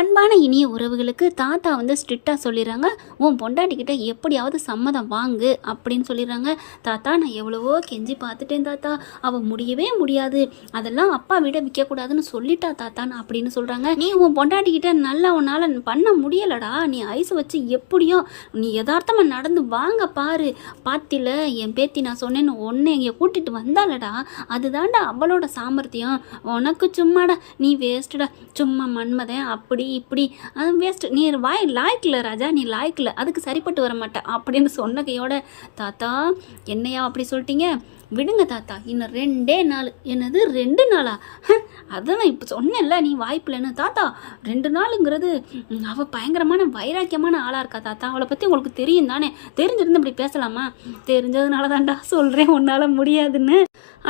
அன்பான இனிய உறவுகளுக்கு தாத்தா வந்து ஸ்ட்ரிக்டாக சொல்லிடுறாங்க, உன் பொண்டாட்டிக்கிட்ட எப்படியாவது சம்மதம் வாங்கு அப்படின்னு சொல்லிடுறாங்க. தாத்தா நான் எவ்வளவோ கெஞ்சி பார்த்துட்டேன் தாத்தா, அவள் முடியவே முடியாது, அதெல்லாம் அப்பா விட விற்கக்கூடாதுன்னு சொல்லிட்டா தாத்தான்னு அப்படின்னு சொல்கிறாங்க. நீ உன் பொண்டாட்டிக்கிட்ட நல்லா உன்னால் பண்ண முடியலடா, நீ ஐஸ் வச்சு எப்படியோ நீ யதார்த்தமாக நடந்து வாங்க பாரு, பாத்தில என் பேத்தி நான் சொன்னேன்னு ஒன்று இங்கே கூட்டிகிட்டு வந்தாலடா, அதுதான்டா அவளோட சாமர்த்தியம், உனக்கு சும்மாடா நீ வேஸ்ட்டுடா, சும்மா மன்மதன் அப்படி இப்படி அது வேஸ்ட்டு, நீ லாய்க்கில்ல ராஜா, நீ லாய்க்கில்ல, அதுக்கு சரிப்பட்டு வர மாட்டேன் அப்படின்னு சொன்ன கையோட தாத்தா என்னையா அப்படி சொல்லிட்டீங்க, விடுங்க தாத்தா இன்னும் 2 நாள். என்னது 2 நாளா? அதான் நான் இப்போ சொன்னேன்ல நீ வாய்ப்பில்லைன்னு. தாத்தா 2 நாளுங்கிறது அவள் பயங்கரமான வைராக்கியமான ஆளாக இருக்கா தாத்தா, அவளை பற்றி உங்களுக்கு தெரியும் தானே, தெரிஞ்சிருந்து இப்படி பேசலாமா? தெரிஞ்சதுனால தான்டா சொல்கிறேன் உன்னால் முடியாதுன்னு.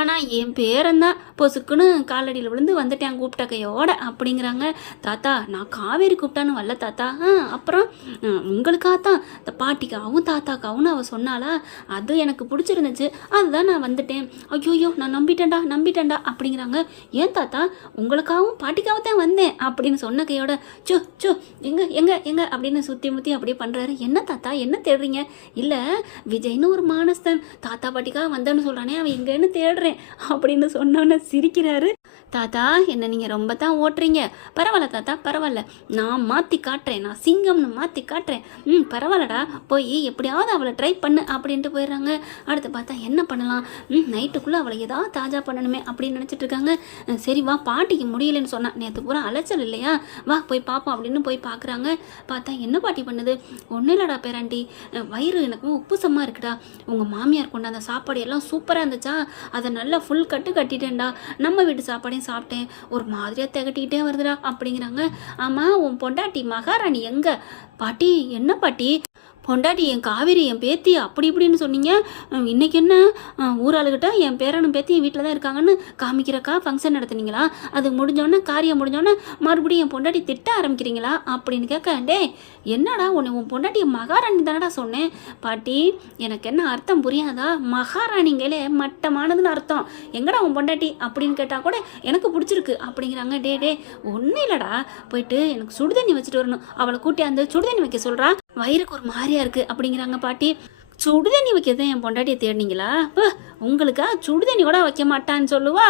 ஆனால் என் பேரன்தான் பொசுக்குன்னு காலடியில் விழுந்து வந்துட்டேன் கூப்பிட்ட கையோட அப்படிங்கிறாங்க. தாத்தா நான் காவேரி கூப்பிட்டான்னு வரல தாத்தா. அப்புறம் உங்களுக்காகத்தான் இந்த பாட்டிக்காகவும் தாத்தாக்காகவும் அவள் சொன்னாலா, அது எனக்கு பிடிச்சிருந்துச்சு, அதுதான் நான் வந்துட்டேன். ஐயோயோ நான் நம்பிட்டேன்டா அப்படிங்கிறாங்க. ஏன் தாத்தா உங்களுக்காகவும் பாட்டிக்காகவும் தான் வந்தேன் அப்படின்னு சொன்ன கையோட சோ எங்க அப்படின்னு சுற்றி முற்றி அப்படியே பண்ணுறாரு. என்ன தாத்தா என்ன தேடுறீங்க? இல்லை விஜய்னு ஒரு மானஸ்தன் தாத்தா பாட்டிக்காக வந்தேன்னு சொல்கிறானே, அவன் எங்கன்னு தேடுறேன் அப்படின்னு சொன்னோன்னு சிரிக்கிறாரு. தாத்தா என்ன நீங்கள் ரொம்ப தான் ஓட்டுறீங்க, பரவாயில்ல தாத்தா பரவாயில்ல, நான் மாற்றி காட்டுறேன், நான் சிங்கம்னு மாற்றி காட்டுறேன், பரவாயில்லடா போய் எப்படியாவது அவளை ட்ரை பண்ணு அப்படின்ட்டு போயிடுறாங்க. அடுத்து பார்த்தா என்ன பண்ணலாம், நைட்டுக்குள்ளே அவளை ஏதாவது தாஜா பண்ணணுமே அப்படின்னு நினச்சிட்டு இருக்காங்க. சரி வா, பாட்டிக்கு முடியலன்னு சொன்னா, நேற்று பூரா அலைச்சல் இல்லையா, வா போய் பார்ப்போம் அப்படின்னு போய் பார்க்குறாங்க. பார்த்தா என்ன பாட்டி பண்ணுது, ஒன்றும் இல்லடா பேராண்டி, வயிறு எனக்கு உப்புசமாக இருக்குடா, உங்கள் மாமியார் கொண்டு அந்த சாப்பாடு எல்லாம் சூப்பராக இருந்துச்சா, அதை நல்லா ஃபுல் கட்டிட்டேன்டா, நம்ம வீட்டு சாப்பாடையும் சாப்பிட்டேன், ஒரு மாதிரியாக திகட்டிக்கிட்டே வருதுடா அப்படிங்கிறாங்க. ஆமாம் உன் பொண்டாட்டி மகாராணி எங்க பாட்டி? என்ன பாட்டி பொண்டாட்டி என் காவேரி என் பேத்தி அப்படி இப்படின்னு சொன்னீங்க, இன்றைக்கி என்ன ஊராளுகிட்ட என் பேரனும் பேத்தி என் வீட்டில் தான் இருக்காங்கன்னு காமிக்கிறக்கா ஃபங்க்ஷன் நடத்துனீங்களா, அது முடிஞ்சோடனே காரியம் முடிஞ்சோடனே மறுபடியும் என் பொண்டாட்டி திட்ட ஆரம்பிக்கிறீங்களா அப்படின்னு கேட்க, டே என்னடா உன் பொண்டாட்டி மகாராணி தானடா சொன்னேன். பாட்டி எனக்கு என்ன அர்த்தம் புரியாதா, மகாராணிங்களே மட்டமானதுன்னு அர்த்தம், எங்கடா உன் பொண்டாட்டி அப்படின்னு கேட்டால் கூட எனக்கு பிடிச்சிருக்கு அப்படிங்கிறாங்க. டே ஒன்றும் இல்லைடா, போயிட்டு எனக்கு சுடுதண்ணி வச்சுட்டு வரணும், அவளை கூட்டி அந்த சுடுதண்ணி வைக்க சொல்கிறா, வயிறுக்கு ஒரு மாதிரியா இருக்குது அப்படிங்கிறாங்க. பாட்டி சுடுதண்ணி வைக்கிறத என் பொண்டாட்டியை தேடினீங்களா? இப்போ உங்களுக்கா சுடுதண்ணி கூட வைக்க மாட்டான்னு சொல்லுவா,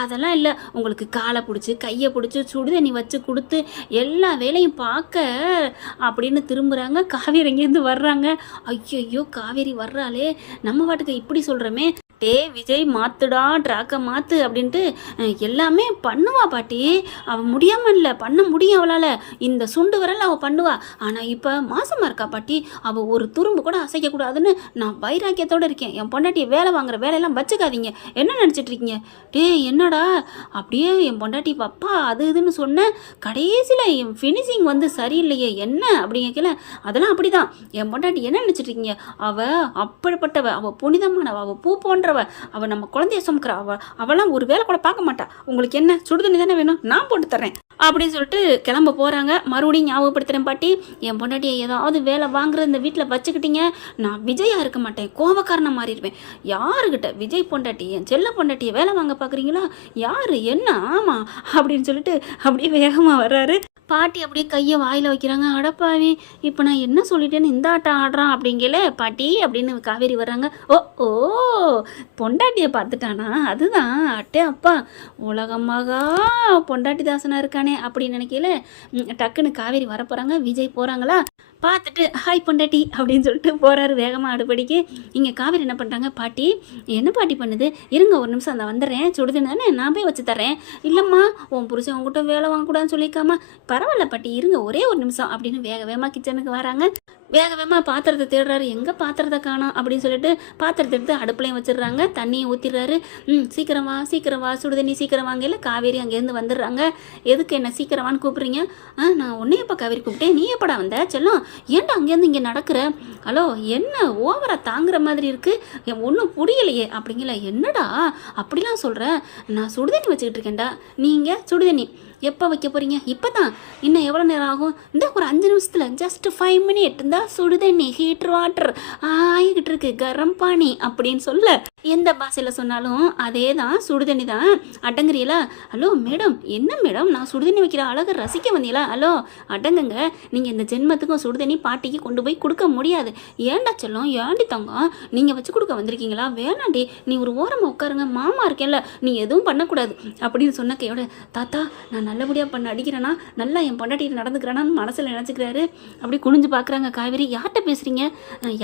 அதெல்லாம் இல்லை, உங்களுக்கு காலை பிடிச்சி கையை பிடிச்சி சுடுதண்ணி வச்சு கொடுத்து எல்லா வேலையும் பார்க்க அப்படின்னு திரும்புகிறாங்க. காவேரி இங்கேருந்து வர்றாங்க. ஐயோ காவேரி வர்றாளே, நம்ம பாட்டுக்கு இப்படி சொல்கிறோமே, டே விஜய் மாத்துடா ட்ராக்கை மாற்று அப்படின்ட்டு எல்லாமே பண்ணுவா பாட்டி, அவள் முடியாமல் இல்லை பண்ண முடியும் அவளால், இந்த சுண்டு வரல அவள் பண்ணுவா, ஆனால் இப்போ மாசமாக இருக்கா பாட்டி, அவள் ஒரு துரும்பு கூட அசைக்கக்கூடாதுன்னு நான் வைராக்கியத்தோடு இருக்கேன், என் பொண்டாட்டியை வேலை வாங்குற வேலையெல்லாம் வச்சுக்காதீங்க, என்ன நினச்சிட்டு இருக்கீங்க? டே என்னடா அப்படியே என் பொண்டாட்டி பப்பா அது இதுன்னு சொன்னேன், கடைசியில் என் ஃபினிஷிங் வந்து சரியில்லையே என்ன அப்படிங்கல, அதெல்லாம் அப்படி தான் என் பொண்டாட்டி என்ன நினச்சிட்டு இருக்கீங்க, அவள் அப்படிப்பட்டவ, அவள் புனிதமானவ, அவள் பூ போன்ற அவ நம்ம குழந்தைய சுமக்கிறா, அவெல்லாம் ஒரு வேலை கூட பார்க்க மாட்டா, உங்களுக்கு என்ன சுடுதண்ணி தானே வேணும் நான் போட்டு தர்றேன் அப்படின்னு சொல்லிட்டு கிளம்ப போகிறாங்க. மறுபடியும் ஞாபகப்படுத்துகிறேன் பாட்டி, என் பொண்டாட்டியை ஏதாவது வேலை வாங்குற இந்த வீட்டில் வச்சுக்கிட்டீங்க, நான் விஜயா இருக்க மாட்டேன், கோபக்காரனாக மாறிடுவேன். யாருக்கிட்ட விஜய் பொண்டாட்டி என் செல்ல பொண்டாட்டியை வேலை வாங்க பார்க்குறீங்களா, யார் என்ன ஆமாம் அப்படின்னு சொல்லிட்டு அப்படியே வேகமாக வர்றாரு. பாட்டி அப்படியே கையை வாயில் வைக்கிறாங்க. அடப்பாவி இப்போ நான் என்ன சொல்லிட்டேன்னு இந்த ஆட்டம் ஆடுறான் அப்படிங்கல பாட்டி அப்படின்னு காவேரி வர்றாங்க. ஓ பொண்டாட்டியை பார்த்துட்டானா, அதுதான் அட்டே அப்பா உலகமாக பொண்டாட்டி தாசனாக இருக்கானே அப்படின்னு நினைக்கல. டக்குன்னு காவேரி வர போகிறாங்க. விஜய் போகிறாங்களா பார்த்துட்டு ஹாய் பொண்டாட்டி அப்படின்னு சொல்லிட்டு போகிறாரு வேகமாக அடுப்படிக்கு. இங்கே காவேரி என்ன பண்ணுறாங்க, பாட்டி என்ன பாட்டி பண்ணுது, இருங்க ஒரு நிமிஷம் அந்த வந்துடுறேன், சுடுதுன்னு தானே நான் போய் வச்சு தரேன். இல்லைம்மா உன் புருஷன் உங்ககிட்ட வேலை வாங்கக்கூடாதுன்னு சொல்லியிருக்காமா, பரவாயில்ல பாட்டி இருங்க ஒரே ஒரு நிமிஷம் அப்படின்னு வேகமாக கிச்சனுக்கு வராங்க. வேகமாக பாத்திரத்தை தேடுறாரு, எங்கே பாத்திரத்தை காணோம் அப்படின்னு சொல்லிட்டு பாத்திரத்தை எடுத்து அடுப்புலையும் வச்சிடுறாங்க, தண்ணியை ஊற்றிடுறாரு. சீக்கிரம் வா சுடுதண்ணி சீக்கிரம் வாங்கல. காவேரி அங்கேருந்து வந்துடுறாங்க. எதுக்கு என்ன சீக்கிரமானு கூப்பிட்றீங்க? நான் ஒன்றே எப்போ காவேரி கூப்பிட்டேன், நீ எப்படா வந்த செல்லம், ஏன்டா அங்கேருந்து இங்கே நடக்கிற, ஹலோ என்ன ஓவரா தாங்குற மாதிரி இருக்குது, ஒன்றும் புரியலையே அப்படிங்கல. என்னடா அப்படிலாம் சொல்கிற, நான் சுடுதண்ணி வச்சுக்கிட்டு இருக்கேன்டா, நீங்கள் சுடுதண்ணி எப்போ வைக்க போகிறீங்க? இப்போ தான், இன்னும் எவ்வளோ நேரம் ஆகும்? இந்த ஒரு 5 நிமிஷத்தில், ஜஸ்ட் 5 மினிட் இருந்தால் சுடுதண்ணி ஹீட்டர் வாட்டர் ஆகிக்கிட்டு இருக்கு, கரம் பானி அப்படின்னு சொல்ல எந்த பாஷையில் சொன்னாலும் அதே தான் சுடுதண்ணி தான் அடங்குறீங்களா? ஹலோ மேடம், என்ன மேடம் நான் சுடுதண்ணி வைக்கிற அழகை ரசிக்க வந்தீங்களா? ஹலோ அடங்குங்க, நீங்கள் இந்த ஜென்மத்துக்கும் சுடுதண்ணி பாட்டிக்கு கொண்டு போய் கொடுக்க முடியாது. ஏன்டா செல்லம், ஏண்டி தங்கம், நீங்கள் வச்சு கொடுக்க வந்திருக்கீங்களா? வேணாண்டி, நீ ஒரு ஓரமாக உட்காருங்க, மாமா இருக்கேன்ல, நீ எதுவும் பண்ணக்கூடாது அப்படின்னு சொன்ன கையோட, தாத்தா நான் நல்லபடியாக பண்ண அடிக்கிறேன்னா, நல்லா என் பொண்டாட்டிட்டு நடந்துக்கிறேன்னு மனசில் நினச்சிக்கிறாரு. அப்படி குனிஞ்சு பார்க்குறாங்க காவேரி. யார்கிட்ட பேசுகிறீங்க?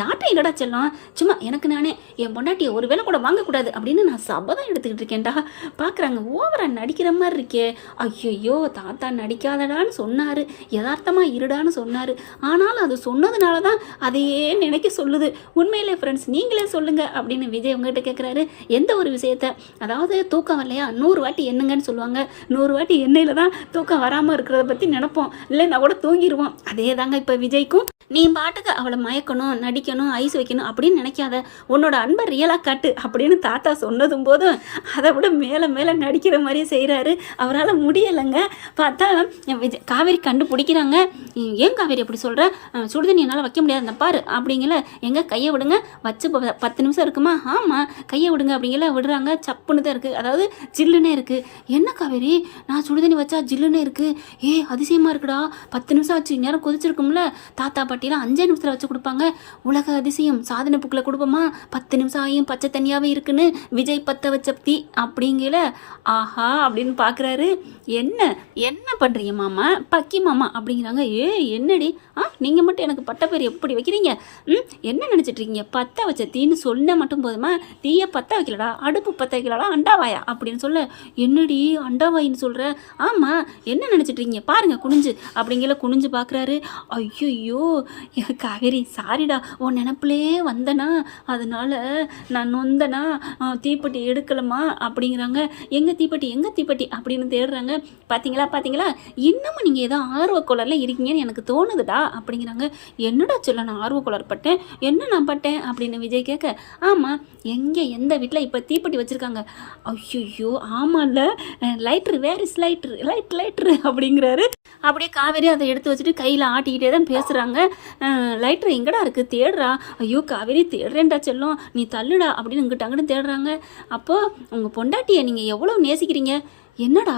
யார்கிட்ட இல்லடா செல்லம், சும்மா எனக்கு நானே என் பொண்டாட்டியை ஒரு வேளை கூட வாங்கக்கூடாது அப்படின்னு நான் சபதம் எடுத்துக்கிட்டு இருக்கேன்டா. பார்க்குறாங்க, ஓவரா நடிக்கிற மாதிரி இருக்கே. ஐயோ தாத்தா நடிக்காதடான்னு சொன்னார், யதார்த்தமாக இருடான்னு சொன்னார். ஆனாலும் அது சொன்னதுனால தான் அதையே நினைக்க சொல்லுது. உண்மையிலே ஃப்ரெண்ட்ஸ் நீங்களே சொல்லுங்கள் அப்படின்னு விஜய் உங்ககிட்ட கேட்குறாரு. எந்த ஒரு விஷயத்த, அதாவது தூக்கம் வரலையா 100 வாட்டி எண்ணுங்கன்னு சொல்லுவாங்க. 100 வாட்டி எண்ணெயில் தான் தூக்கம் வராமல் இருக்கிறத பற்றி நினைப்போம், இல்லைன்னா கூட தூங்கிடுவோம். அதே தாங்க இப்போ விஜய்க்கும். நீ பாட்டுக்கு அவளை மயக்கணும், நடிக்கணும், ஐஸ் வைக்கணும் அப்படின்னு நினைக்காத, உன்னோட அன்பை ரியலாக காட்டு அப்படின்னு தாத்தா சொன்னதும் போதும் அதை விட மேலே மேலே நடிக்கிற மாதிரியே செய்கிறாரு. அவரால் முடியலைங்க. பார்த்தா விஜய் காவேரி கண்டுபிடிக்கிறாங்க. ஏன் காவேரி அப்படி சொல்கிற, சுடுதண்ணி என்னால் வைக்க முடியாது பாரு அப்படிங்கல. எங்கே கையை விடுங்க, வச்சு 10 நிமிஷம் இருக்குமா? ஆமாம் கையை விடுங்க அப்படிங்கல. விடுறாங்க. சப்புன்னு தான் இருக்குது, அதாவது ஜில்லுன்னே இருக்குது. என்ன காவேரி, நான் சுடுதண்ணி வச்சா ஜில்லுன்னே இருக்குது, அதிசயமாக இருக்குடா. 10 நிமிஷம் ஆச்சு, நேரம் கொதிச்சிருக்கும்ல. தாத்தா பாட்டிலாம் 5 நிமிஷத்தில் வச்சு கொடுப்பாங்க. உலக அதிசயம், சாதனை புக்கில் கொடுப்போமா? 10 நிமிஷம் ஆகியும் பச்சை தண்ணியாகவே இருக்குன்னு விஜய் பற்ற வச்ச தீ அப்படிங்கல. ஆஹா அப்படின்னு பார்க்குறாரு. என்ன என்ன பண்ணுறீங்க மாமா, பக்கி மாமா அப்படிங்கிறாங்க. என்னடி, நீங்கள் மட்டும் எனக்கு பட்ட பேர் எப்படி வைக்கிறீங்க? என்ன நினச்சிட்ருக்கீங்க? பற்ற வச்ச தீன்னு சொன்ன மட்டும் போதுமா? தீயை பற்ற வைக்கலடா, அடுப்பு பற்ற வைக்கலடா, அண்டாவாயா அப்படின்னு சொல்ல. என்னடி அண்டாவாயின்னு சொல்கிற? ஆமாம், என்ன நினச்சிட்ருக்கீங்க பாருங்கள் குனிஞ்சு அப்படிங்கல. குனிஞ்சு பார்க்குறாரு. ஐயோ காவேரி சாரிடா, உன் நினப்பிலே வந்தனா, அதனால நான் நொந்தனா, தீப்பெட்டி எடுக்கலமா அப்படிங்கிறாங்க. எங்கே தீப்பெட்டி அப்படின்னு தேடுறாங்க. பார்த்தீங்களா இன்னமும் நீங்கள் ஏதோ ஆர்வக்கோளரில் இருக்கீங்கன்னு எனக்கு தோணுதுடா அப்படிங்கிறாங்க. என்னடா சொல்ல, நான் ஆர்வக்கோளர் பட்டேன், என்ன நான் பட்டேன் அப்படின்னு விஜய் கேட்க. ஆமாம், எங்கே எந்த வீட்டில் இப்போ தீப்பெட்டி வச்சுருக்காங்க? ஐயோ ஆமாம்ல, லைட்ரு வேர் இஸ் லைட்ரு அப்படிங்கிறாரு. அப்படியே காவேரி அதை எடுத்து வச்சுட்டு கையில் ஆட்டிக்கிட்டே தான் பேசுகிறாங்க. லைட்ரு எங்கடா இருக்குது, தேடுறா. ஐயோ காவேரி தேடுறேன்டா செல்லம், நீ தள்ளுடா அப்படின்னு இங்கிட்ட அங்கிட்டு தேடுறாங்க. அப்போது உங்கள் பொண்டாட்டியை நீங்கள் எவ்வளோ நேசிக்கிறீங்க? என்னடா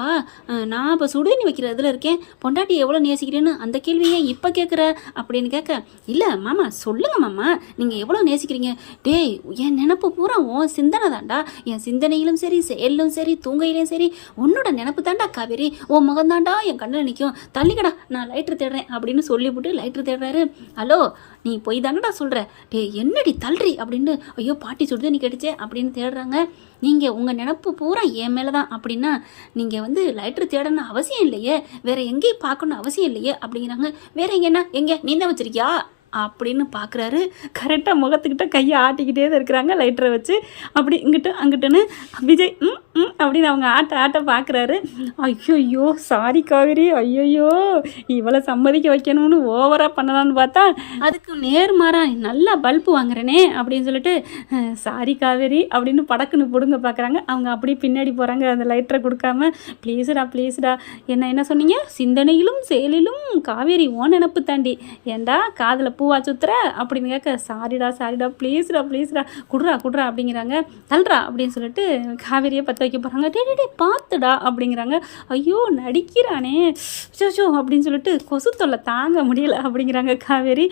நான் இப்போ சுடுதண்ணி வைக்கிறதுல இருக்கேன், பொண்டாட்டி எவ்வளோ நேசிக்கிறேன்னு அந்த கேள்வியை இப்போ கேட்குற அப்படின்னு கேட்க. இல்லை மாமா சொல்லுங்கள் மாமா, நீங்கள் எவ்வளோ நேசிக்கிறீங்க? டேய் என் நினப்பு பூரா உன் சிந்தனை தாண்டா, என் சிந்தனையிலும் சரி செயலும் சரி தூங்கையிலும் சரி உன்னோட நினப்பு தாண்டா காவேரி, உன் முகம் தாண்டா என் கண்ணில் நிற்கும், தள்ளிக்கடா நான் லைட்ரு தேடுறேன் அப்படின்னு சொல்லிவிட்டு லைட்ரு தேடுறாரு. ஹலோ நீ போய் தானடா சொல்கிற, டே என்னடி தள்ளுறி அப்படின்னு. ஐயோ பாட்டி சுடுதண்ணி கேட்டுச்சே அப்படின்னு தேடுறாங்க. நீங்கள் உங்கள் நினப்பு பூரா என் மேலே தான் அப்படின்னா நீங்கள் வந்து லைட்ரு தேடணும் அவசியம் இல்லையே, வேறு எங்கேயும் பார்க்கணும் அவசியம் இல்லையே அப்படிங்கிறாங்க. வேறு எங்கேன்னா எங்கே நீ தான் வச்சுருக்கியா அப்படின்னு பார்க்குறாரு. கரெக்டாக முகத்துக்கிட்ட கையை ஆட்டிக்கிட்டே தான் இருக்கிறாங்க லைட்டரை வச்சு. அப்படி இங்கிட்டு அங்கிட்டுன்னு விஜய் அப்படின்னு அவங்க ஆட்ட பார்க்குறாரு. ஐயோ சாரி காவேரி, ஐயோ இவளை சம்மதிக்க வைக்கணும்னு ஓவராக பண்ணலான்னு பார்த்தா அதுக்கு நேர்மாறா நல்லா பல்பு வாங்குறேனே அப்படின்னு சொல்லிட்டு சாரி காவேரி அப்படின்னு படக்குன்னு பிடுங்க பார்க்குறாங்க. அவங்க அப்படியே பின்னாடி போகிறாங்க அந்த லைட்டரை கொடுக்காம. ப்ளீஸ்டா என்ன சொன்னீங்க? சிந்தனையிலும் செயலிலும் காவேரி ஓன் நினப்பு தாண்டி, ஏண்டா காதில் பூவா சுத்துற அப்படின்னு கேட்க. சாரிடா ப்ளீஸ்டா குடுறா அப்படிங்கிறாங்க. தள்ளுறா அப்படின்னு சொல்லிட்டு காவேரியை பற்ற வைக்க போகிறாங்க. டே பார்த்துடா அப்படிங்கிறாங்க. ஐயோ நடிக்கிறானே சோ அப்படின்னு சொல்லிட்டு கொசு தொல்லை தாங்க முடியல அப்படிங்கிறாங்க காவேரி.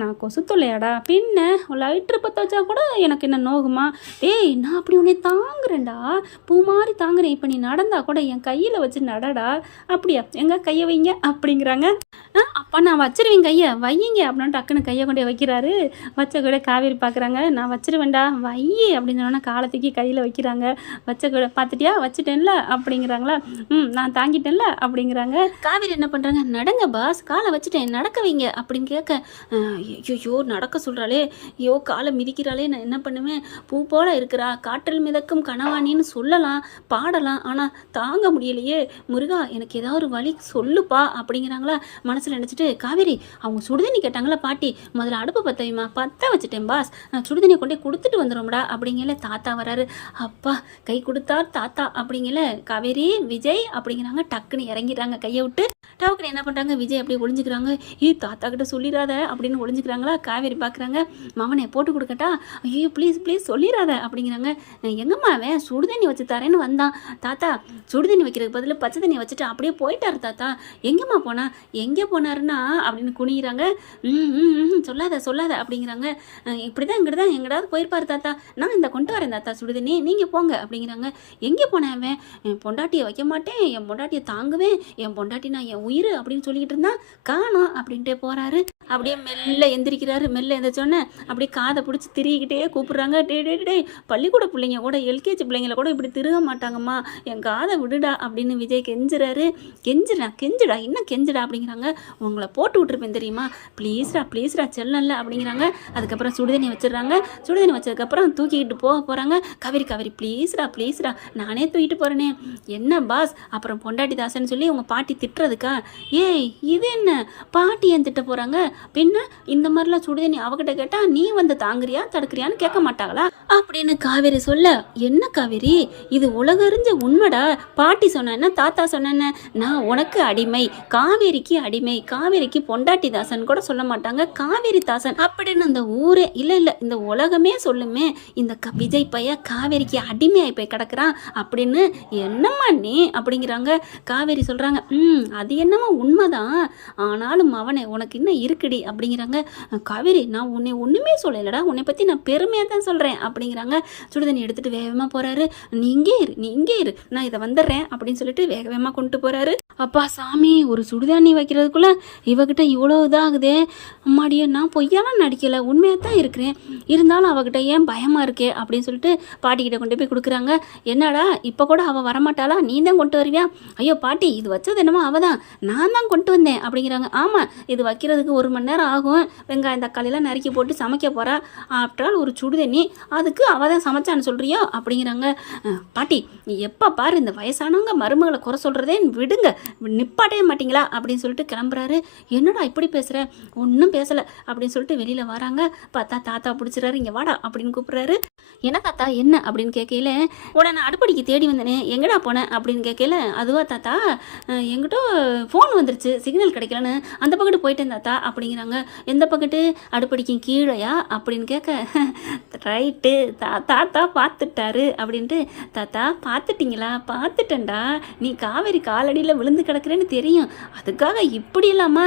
நான் கொசு தொல்லையாடா, பின்ன லைட்ரு பற்ற வச்சா கூட எனக்கு என்ன நோகுமா? டேய் நான் அப்படி உன்னை தாங்குறேன்டா, பூ மாதிரி தாங்குறேன், இப்போ நீ நடந்தா கூட என் கையில் வச்சு நடடா. அப்படியா, எங்க கையை வைங்க அப்படிங்கிறாங்க. அப்போ நான் வச்சிருவேன் கையை வையிங்க அப்படின்னு டக்குன்னு கையை கொண்டே வைக்கிறாரு. வச்ச கூட காவேரி பார்க்குறாங்க. நான் வச்சிருவேன்டா வையே அப்படின்னு சொன்னோன்னா காலை தூக்கி கையில் வைக்கிறாங்க. வச்ச கூட பார்த்துட்டியா வச்சுட்டேன்ல அப்படிங்கிறாங்களா. நான் தாங்கிட்டேன்ல அப்படிங்கிறாங்க. காவேரி என்ன பண்ணுறாங்க? நடங்க பாஸ், காலை வச்சுட்டேன் நடக்க வைங்க அப்படின்னு கேட்க. ஐயோ நடக்க சொல்கிறாளே, ஐயோ காலை மிதிக்கிறாளே, நான் என்ன பண்ணுவேன்? பூ போல இருக்கிறா, காற்றல் மிதக்கும் கனவாணின்னு சொல்லலாம் பாடலாம், ஆனால் தாங்க முடியலையே. முருகா எனக்கு ஏதாவது ஒரு வழி சொல்லுப்பா அப்படிங்கிறாங்களா. மனசில் நினச்சிட்டு காவேரி அவங்க சுடுதண்ணி கேட்டாங்களா பாட்டி, முதல்ல அடுப்பு பற்ற வச்சுட்டேன் பாஸ், நான் சுடுதண்ணி கொண்டே கொடுத்துட்டு வந்துடும்டா அப்படிங்கல. தாத்தா வராரு. அப்பா கை கொடுத்தார் தாத்தா அப்படிங்கல. காவேரி விஜய் அப்படிங்கிறாங்க. டக்குன்னு இறங்கிடுறாங்க கையை விட்டு. டவுக்குன்னு என்ன பண்ணுறாங்க, விஜய் அப்படியே ஒளிஞ்சுக்கிறாங்க. தாத்தா கிட்ட சொல்லிடாத அப்படின்னு ஒளிஞ்சுக்கிறாங்களா. காவேரி பார்க்குறாங்க, மவனை போட்டு கொடுக்கட்டா, ஐயோ ப்ளீஸ் ப்ளீஸ் சொல்லிடாத அப்படிங்கிறாங்க. எங்கம்மா அவன் சுடுதண்ணி வச்சு தரேன்னு வந்தான் தாத்தா, சுடுதண்ணி வைக்கிறதுக்கு பதில் பச்சை தண்ணி வச்சுட்டு அப்படியே போயிட்டாரு தாத்தா, எங்கேம்மா போனா, எங்கே போனாருன்னா அப்படின்னு குனிகிறாங்க. சொல்லாத சொல்லாத அப்படிங்கிறாங்க. இப்படி தான் இங்கிட்டு தான் எங்கடாவது போயிருப்பாரு தாத்தா, நான் இந்த கொண்டு வரேன் தாத்தா சுடுதண்ணி, நீங்கள் போங்க அப்படிங்கிறாங்க. எங்கே போனேன் அவன், என் பொண்டாட்டியை வைக்க மாட்டேன், என் பொண்டாட்டியை தாங்குவேன், என் பொண்டாட்டி நான் என் உயிர் அப்படின்னு சொல்லிக்கிட்டு இருந்தா காணோம் அப்படின்ட்டே போகிறாரு. அப்படியே மெல்ல எந்திரிக்கிறாரு. மெல்ல எந்திரிச்சோன்னே அப்படியே காதை பிடிச்சி திரிகிட்டே கூப்பிட்றாங்க. டே பள்ளிக்கூட பிள்ளைங்க கூட எல்கேஜி பிள்ளைங்கள கூட இப்படி திருக மாட்டாங்கம்மா, என் காதை விடுடா அப்படின்னு விஜய் கெஞ்சுறாரு. கெஞ்சுடா இன்னும் கெஞ்சுடா அப்படிங்கிறாங்க. உங்களை போட்டு விட்டுருப்பேன் தெரியுமா, ப்ளீஸ்டா செல்லல அப்படிங்கிறாங்க. அதுக்கப்புறம் சுடுதண்ணி வச்சிடுறாங்க. சுடுதண்ணி வச்சதுக்கப்புறம் தூக்கிக்கிட்டு போகிறாங்க. காவேரி ப்ளீஸ்டா நானே தூக்கிட்டு போகிறேனே. என்ன பாஸ், அப்புறம் பொண்டாட்டி தாசன்னு சொல்லி உங்கள் பாட்டி திட்டுறதுக்கா? ஏய் இது என்ன பாட்டி ஏன் திட்ட போகிறாங்க, பின்ன இந்த மாதிரிலாம் சுடுதண்ணி அவகிட்ட கேட்டால் நீ வந்து தாங்குறியா தடுக்கிறியான்னு கேட்க மாட்டாங்களா அப்படின்னு காவேரி சொல்ல, என்ன காவேரி இது உலகறிஞ்ச உண்மைடா, பாட்டி சொன்ன தாத்தா சொன்ன, நான் உனக்கு அடிமை, காவேரிக்கு பொண்டாட்டி தாசன் கூட சொல்ல மாட்டாங்க, காவேரி தாசன் அப்படின்னு இந்த ஊரே இல்லை இந்த உலகமே சொல்லுமே, இந்த விஜய் பைய காவேரிக்கு அடிமையாகி போய் கிடக்குறான் அப்படின்னு. என்னம்மா நீ அப்படிங்கிறாங்க. காவேரி சொல்கிறாங்க, அது என்னம்மா உண்மைதான், ஆனாலும் அவனை உனக்கு இன்னும் இருக்குடி அப்படிங்கிறாங்க. காவேரி நான் உன்னை ஒன்றுமே சொல்லலடா, உன்னை பற்றி நான் பெருமையாக தான் சொல்கிறேன் அப்படிங்கிறாங்க. சுடுதண்ணி எடுத்துகிட்டு வேகமாக போகிறாரு. நீ இங்கே இரு நான் இதை வந்துடுறேன் அப்படின்னு சொல்லிட்டு வேக வேகமாக கொண்டு போகிறாரு. அப்பா சாமி, ஒரு சுடுதண்ணி வைக்கிறதுக்குள்ளே இவகிட்ட இவ்வளோ இதாகுதே, அம்மாடியே நான் பொய்யாலாம் நடிக்கலை, உண்மையாக தான் இருக்கிறேன், இருந்தாலும் அவகிட்ட ஏன் பயமாக இருக்கே அப்படின்னு சொல்லிட்டு பாட்டிக்கிட்ட கொண்டு போய் கொடுக்குறாங்க. என்னடா இப்போ கூட அவள் வரமாட்டாளா, நீ தான் கொண்டு வருவியா? ஐயோ பாட்டி இது வச்சது என்னமோ அவள் தான், நான் தான் கொண்டு வந்தேன் அப்படிங்கிறாங்க. ஆமாம் இது வைக்கிறதுக்கு 1 மணி நேரம் ஆகும், வெங்காயம் தக்காளியெல்லாம் நறுக்கி போட்டு சமைக்க போகிறா, ஆஃப்டரால் ஒரு சுடுதண்ணி அதுக்கு அவள் தான் சமைச்சான்னு சொல்கிறியோ அப்படிங்கிறாங்க. பாட்டி நீ எப்போ பாரு இந்த வயசானவங்க மருமகளை குறை சொல்கிறதே விடுங்க, நிப்பாட்டவே மாட்டிங்களா அப்படின்னு சொல்லிட்டு கிளம்புறாரு. என்னடா இப்படி பேசுகிற, ஒன்றும் பேசலை அப்படின்னு சொல்லிட்டு வெளியில் வராங்க. பார்த்தா தாத்தா பிடிச்சிறாரு, இங்கே வாடா அப்படின்னு கூப்பிட்றாரு. என்ன தாத்தா என்ன அப்படின்னு கேட்கல, உடனே அடுப்படிக்கு தேடி வந்தனே எங்கடா போனேன் அப்படின்னு கேட்கல, அதுவா தாத்தா எங்கிட்ட ஃபோன் வந்துருச்சு சிக்னல் கிடைக்கலன்னு அந்த பக்கத்து போயிட்டேன் தாத்தா அப்படிங்கிறாங்க. எந்த பக்கத்து, அடுப்படிக்கு கீழையா அப்படின்னு கேட்க, ரைட்டு தாத்தா பார்த்துட்டாரு அப்படின்ட்டு. தாத்தா பார்த்துட்டிங்களா, பார்த்துட்டேன்டா, நீ காவேரி காலடியில் விழுந்து கிடக்குறேன்னு தெரியும், அதுக்காக இப்படி இல்லாமா,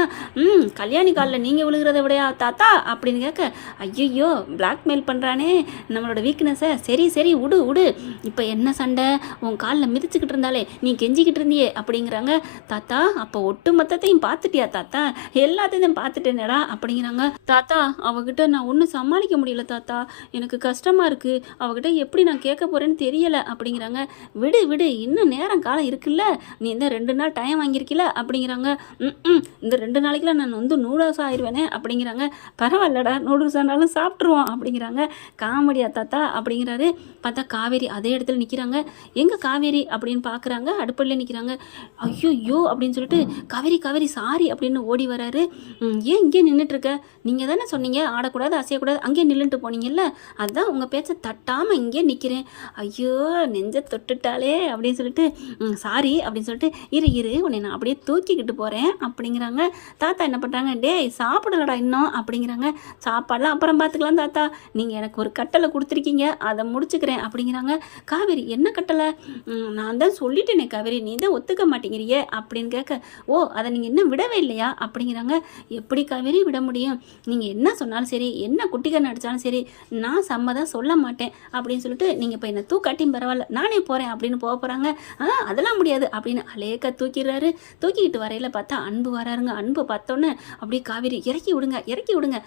கல்யாணி காலில் நீங்கள் விழுகிறத விடையா தாத்தா அப்படின்னு கேட்க, ஐயோ பிளாக்மெயில் பண்ணுறானே நம்மளோட வீக்னஸை, சரி விடு, இப்போ என்ன சண்டை, உன் காலில் மிதிச்சுக்கிட்டு இருந்தாலே நீ கெஞ்சிக்கிட்டு இருந்தியே அப்படிங்கிறாங்க. தாத்தா அப்போ ஒட்டு மொத்தத்தையும் பார்த்துட்டியா தாத்தா, எல்லாத்தையும் பார்த்துட்டேனடா அப்படிங்கிறாங்க. தாத்தா அவகிட்ட நான் ஒன்றும் சமாளிக்க முடியல தாத்தா, எனக்கு கஷ்டமாக இருக்குது, அவகிட்ட எப்படி நான் கேட்க போகிறேன்னு தெரியலை அப்படிங்கிறாங்க. விடு இன்னும் நேரம் காலம் இருக்குல்ல, நீ இந்த 2 நாள் டைம் வாங்கியிருக்கல அப்படிங்கிறாங்க. இந்த 2 நாளைக்குலாம் நான் வந்து நூடுல்ஸ் ஆயிடுவேனே அப்படிங்கிறாங்க. பரவாயில்லடா நூடுல்ஸ் ஆனாலும் சாப்பிட்ருவோம் அப்படிங்கிறாங்க. காமெடியா தாத்தா அப்படிங்கிறாரு. பார்த்தா காவேரி அதே இடத்துல நிற்கிறாங்க. எங்கே காவேரி அப்படின்னு பார்க்குறாங்க, அடுப்படியில் நிற்கிறாங்க. ஐயோ அப்படின்னு சொல்லிட்டு காவேரி சாரி அப்படின்னு ஓடி வராரு. ஏன் இங்கே நின்றுட்டுருக்க, நீங்கள் தானே சொன்னீங்க ஆடக்கூடாது அசையக்கூடாது, அங்கேயே நின்றுட்டு போனீங்கல்ல, அதுதான் உங்கள் பேச்சை தட்டாமல் இங்கே நிற்கிறேன், ஐயோ நெஞ்சை தொட்டுட்டாலே அப்படின்னு சொல்லிட்டு சாரி அப்படின்னு சொல்லிட்டு, இரு உன்னை நான் அப்படியே தூக்கிக்கிட்டு போகிறேன் அப்படிங்கிறாங்க. தாத்தா என்ன பண்ணுறாங்க, டேய் சாப்பிடலடா இன்னும் அப்படிங்கிறாங்க. சாப்பாடெலாம் அப்புறம் பார்த்துக்கலாம் தாத்தா, நீங்கள் எனக்கு ஒரு கட்டளை கொடுத்துருக்கீங்க அதை முடிச்சுக்கிறேன் அப்படிங்கிறாங்க. காவேரி என்ன கட்டளை, நான் தான் சொல்லிட்டேனே காவேரி, நீ தான் ஒத்துக்க மாட்டேங்கிறியே அப்படின்னு கேட்க, ஓ அதை நீங்கள் இன்னும் விடவே இல்லையா அப்படிங்கிறாங்க. எப்படி காவேரி விட முடியும், நீங்கள் என்ன சொன்னாலும் சரி, என்ன குட்டிக்கண்ணு அடித்தாலும் சரி, நான் சம்மதம் சொல்ல மாட்டேன் அப்படின்னு சொல்லிட்டு, நீங்கள் இப்போ என்னை தூக்காட்டியும் பரவாயில்ல நானே போகிறேன் அப்படின்னு போகிறாங்க. அதெல்லாம் முடியாது அப்படின்னு அலேக்கா தூக்கிடுறாரு. தூக்கிக்கிட்டு வரையில் பார்த்தா அன்பு வராருங்க. அன்பு பார்த்தோன்னே அப்படியே காவேரி இறக்கி விடுங்க,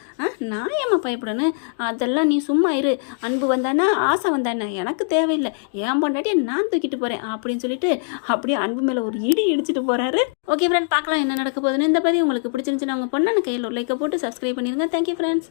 நான் ஏமா பயப்படணும், அதெல்லாம் நீ சும்மா இரு, அன்பு வந்தானா ஆசை வந்தானே எனக்கு தேவையில்லை, ஏன் பொண்டாட்டியை நான் தூக்கிட்டு போகிறேன் அப்படின்னு சொல்லிட்டு அப்படியே அன்பு மேலே ஒரு இடி இடிச்சிட்டு போகிறாரு. ஓகே ஃப்ரெண்ட், பார்க்கலாம் என்ன நடக்க போகுதுன்னு. இந்த பதிவு உங்களுக்கு பிடிச்சிருந்துச்சுன்னா உங்கள் பொண்ணான கையில் ஒரு லைக்கை போட்டு சப்ஸ்கிரைப் பண்ணிடுங்க. Thank you friends.